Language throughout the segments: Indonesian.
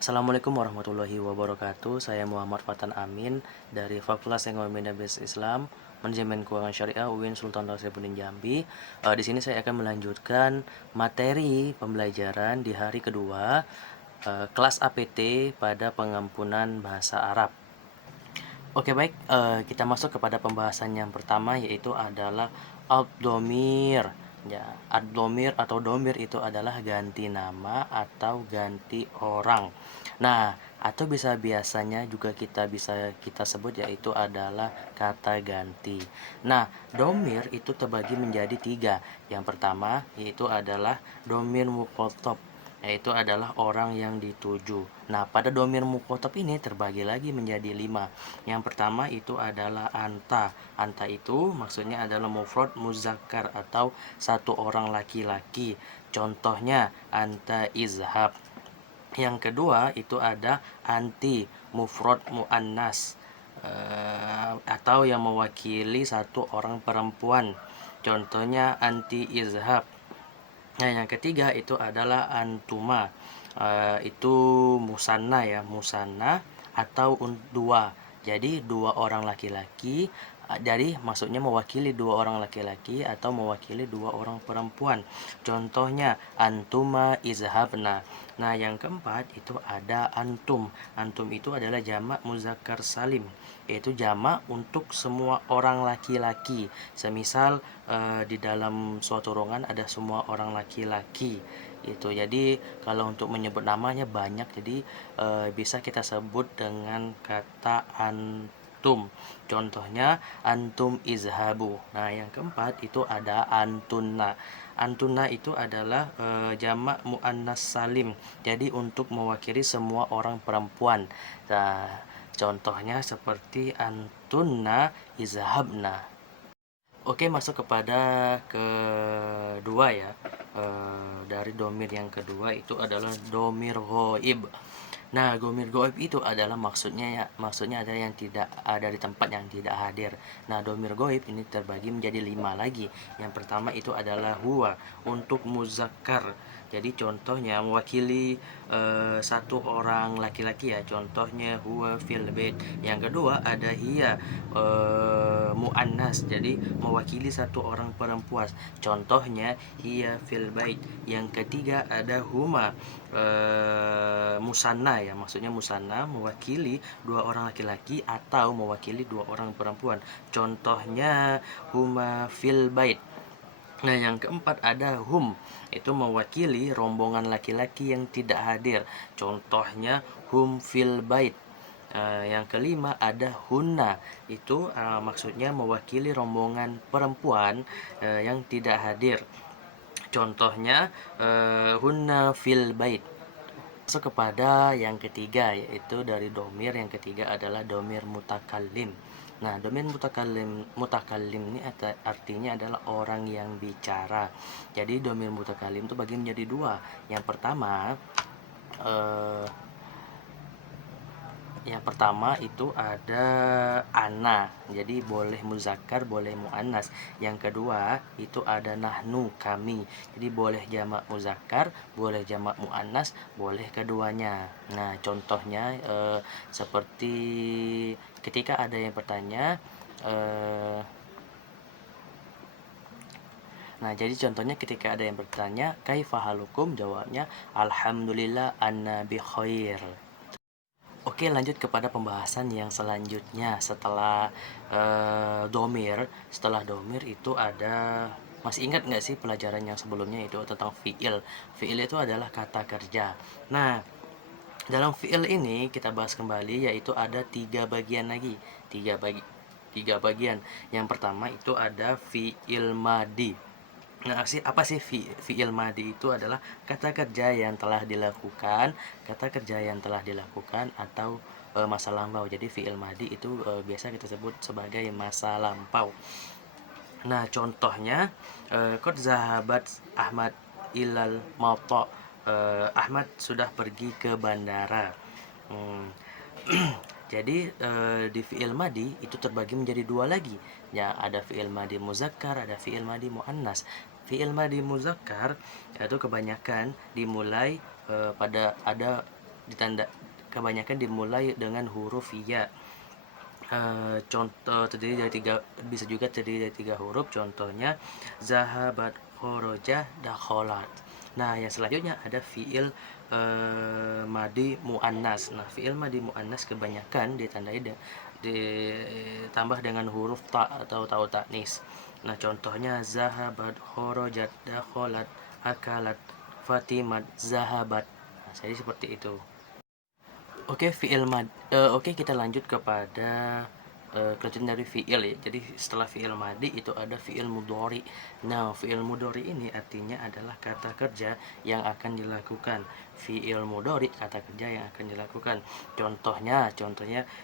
Assalamualaikum warahmatullahi wabarakatuh. Saya Muhammad Fatan Amin dari Fakultas Ekonomi dan Bisnis Islam, Manajemen Keuangan Syariah UIN Sultan Nasruddin Jambi. Di sini saya akan melanjutkan materi pembelajaran di hari kedua kelas APT pada pengampunan bahasa Arab. Oke baik, kita masuk kepada pembahasan yang pertama, yaitu adalah ad-dhamir. Ya, ad-dhamir atau domir itu adalah ganti nama atau ganti orang. Nah, atau biasanya juga kita sebut, yaitu adalah kata ganti. Nah, domir itu terbagi menjadi tiga. Yang pertama yaitu adalah domir mukhatab, yaitu adalah orang yang dituju. Nah, pada domir mukhotob ini terbagi lagi menjadi 5. Yang pertama itu adalah anta. Anta itu maksudnya adalah mufrad muzakkar atau satu orang laki-laki. Contohnya anta izhab. Yang kedua itu ada anti, mufrad muannas, atau yang mewakili satu orang perempuan. Contohnya anti izhab. Nah, yang ketiga itu adalah antuma. Itu musanna ya, musanna atau dua. Jadi dua orang laki-laki. Jadi maksudnya mewakili dua orang laki-laki atau mewakili dua orang perempuan. Contohnya antuma izhabna. Nah, yang keempat itu ada antum. Antum itu adalah jamak muzakkar salim, yaitu jamak untuk semua orang laki-laki. Semisal di dalam suatu ruangan ada semua orang laki-laki itu. Jadi kalau untuk menyebut namanya banyak, jadi bisa kita sebut dengan kata antum. Contohnya antum izhabu. Nah, yang keempat itu ada antunna. Antunna itu adalah jamak muannas salim, jadi untuk mewakili semua orang perempuan. Nah, contohnya seperti antunna izhabna. Oke, masuk kepada kedua ya. Dari domir yang kedua itu adalah domir ghaib. Nah, domir ghaib itu adalah maksudnya adalah yang tidak ada di tempat, yang tidak hadir. Nah, domir ghaib ini terbagi menjadi 5 lagi. Yang pertama itu adalah huwa untuk muzakkar. Jadi contohnya mewakili satu orang laki-laki ya. Contohnya huwa fil bait. Yang kedua ada hiya, muannas, jadi mewakili satu orang perempuan. Contohnya hiya fil bait. Yang ketiga ada huma, musanna ya, maksudnya musanna mewakili dua orang laki-laki atau mewakili dua orang perempuan. Contohnya huma fil bait. Nah, yang keempat ada hum, itu mewakili rombongan laki-laki yang tidak hadir. Contohnya hum fil bait. Yang kelima ada hunna, itu maksudnya mewakili rombongan perempuan yang tidak hadir. Contohnya hunna fil bait. Masuk kepada yang ketiga, yaitu dari domir yang ketiga adalah domir mutakallim. Nah, domir mutakallim ini artinya adalah orang yang bicara. Jadi domir mutakallim itu bagi menjadi dua. Yang pertama eh, itu ada ana, jadi boleh muzakkar boleh muannas. Yang kedua itu ada nahnu, kami, jadi boleh jamak muzakkar boleh jamak muannas, boleh keduanya. Nah, contohnya seperti ketika ada yang bertanya, nah, jadi contohnya ketika ada yang bertanya kaifa halukum, jawabnya alhamdulillah anna bi khair. Oke, lanjut kepada pembahasan yang selanjutnya. Setelah domir itu ada, masih ingat nggak sih pelajaran yang sebelumnya itu tentang fiil? Fiil itu adalah kata kerja. Nah, dalam fiil ini kita bahas kembali, yaitu ada tiga bagian. Yang pertama itu ada fiil madi. Nah, apa sih fiil madi? Itu adalah kata kerja yang telah dilakukan atau masa lampau. Jadi fiil madi itu biasa kita sebut sebagai masa lampau. Nah, contohnya qad zahabat Ahmad ilal mata. Ahmad sudah pergi ke bandara. Jadi di fiil madi itu terbagi menjadi dua lagi. Ya, ada fiil madi muzakkar, ada fiil madi muannas. Fiil madi muzakkar itu kebanyakan dimulai pada ada kebanyakan dimulai dengan huruf ya. Contoh terdiri dari bisa juga terdiri dari 3 huruf, contohnya zahabat, khoroja, dakholat. Nah, yang selanjutnya ada fiil madi muannas. Nah, fiil madi muannas kebanyakan ditambah dengan huruf ta atau tau taknis. Nah, contohnya zahabat, khorojat, dakholat, akalat, fatimat, zahabat. Nah, jadi seperti itu. Oke, kita lanjut kepada kelanjutan dari fiil ya. Jadi setelah fiil madi itu ada fiil mudhari. Nah, fiil mudhari ini artinya adalah kata kerja yang akan dilakukan. Fiil mudhari kata kerja yang akan dilakukan. Contohnya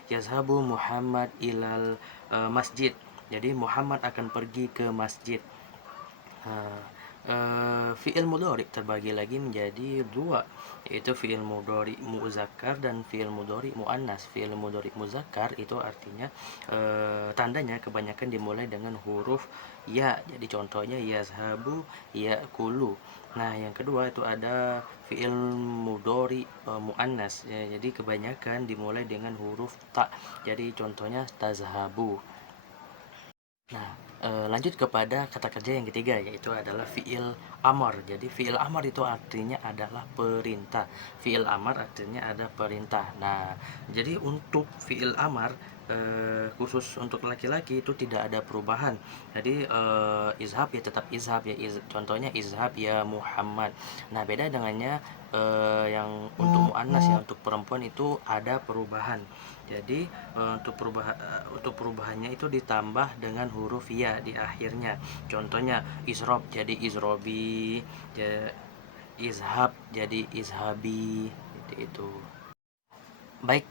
yazhabu Muhammad ilal masjid. Jadi Muhammad akan pergi ke masjid. Nah, fi'il mudhari terbagi lagi menjadi 2, yaitu fi'il mudhari muzakkar dan fi'il mudhari muannas. Fi'il mudhari muzakkar itu artinya tandanya kebanyakan dimulai dengan huruf ya. Jadi contohnya yazhabu, ya'kulu. Nah, yang kedua itu ada fi'il mudhari muannas ya, jadi kebanyakan dimulai dengan huruf ta. Jadi contohnya tazhabu. Nah, lanjut kepada kata kerja yang ketiga, yaitu adalah fiil amar. Jadi fiil amar itu artinya adalah perintah. Fiil amar artinya ada perintah. Nah, jadi untuk fiil amar khusus untuk laki-laki itu tidak ada perubahan. Jadi izhab ya tetap izhab ya. Contohnya izhab ya Muhammad. Nah, beda dengannya yang untuk muannas ya, untuk perempuan itu ada perubahan. Jadi untuk perubahannya itu ditambah dengan huruf ya di akhirnya. Contohnya isrob jadi isrobi, izhab jadi izhabi, seperti itu. Baik,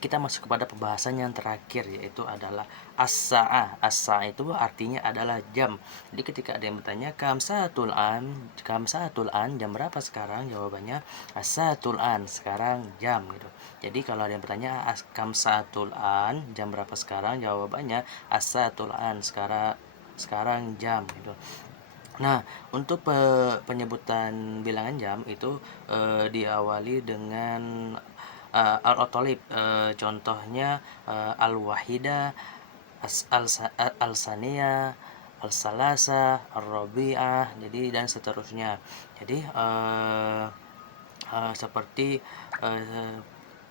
kita masuk kepada pembahasan yang terakhir, yaitu adalah as-sa'ah. As-sa'ah itu artinya adalah jam. Jadi ketika ada yang bertanya kam saatul an, jam berapa sekarang? Jawabannya as-saatul an, sekarang jam gitu. Jadi kalau ada yang bertanya kam saatul an, jam berapa sekarang? Jawabannya as-saatul an, sekarang jam gitu. Nah, untuk penyebutan bilangan jam itu diawali dengan al-otolib. Contohnya al-wahida, al-sania, al-salasa, al-rabi'ah, jadi dan seterusnya. Jadi seperti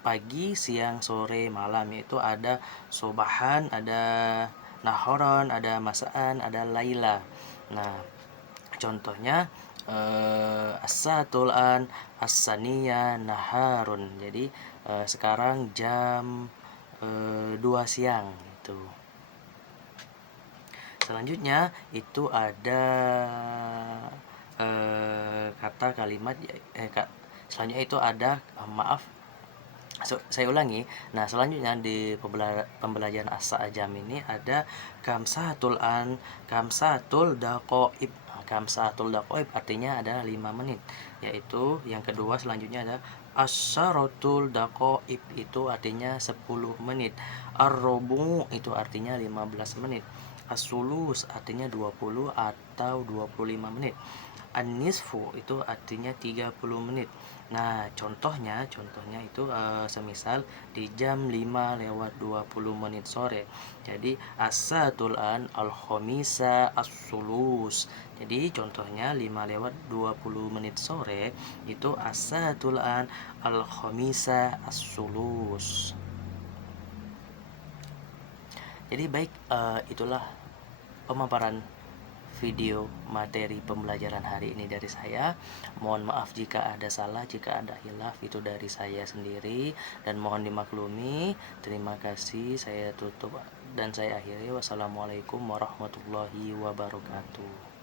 pagi, siang, sore, malam, itu ada subahan, ada nahoron, ada masaan, ada laila. Nah, contohnya as-saatul an, as-saniya, naharun. Jadi sekarang jam 2 siang gitu. Selanjutnya itu ada kata kalimat selanjutnya itu ada saya ulangi. Nah, selanjutnya di pembelajaran as-jam ini ada kamsatul an, kamsatul daqaib. Kamsatul daqaib artinya ada 5 menit. Yaitu yang kedua selanjutnya ada asyaratul daqaib, itu artinya 10 menit. Ar-rubu itu artinya 15 menit. As-sulus artinya 20 atau 25 menit. An-nisfu itu artinya 30 menit. Nah, contohnya itu semisal di jam 5:20 menit sore. Jadi as-saatul an al-khamisa as-sulus. Jadi contohnya 5:20 menit sore itu as-saatul an al-khamisa as-sulus. Jadi baik, itulah pemaparan video materi pembelajaran hari ini dari saya. Mohon maaf jika ada salah, jika ada hilaf, itu dari saya sendiri dan mohon dimaklumi. Terima kasih, saya tutup dan saya akhiri. Wassalamualaikum warahmatullahi wabarakatuh.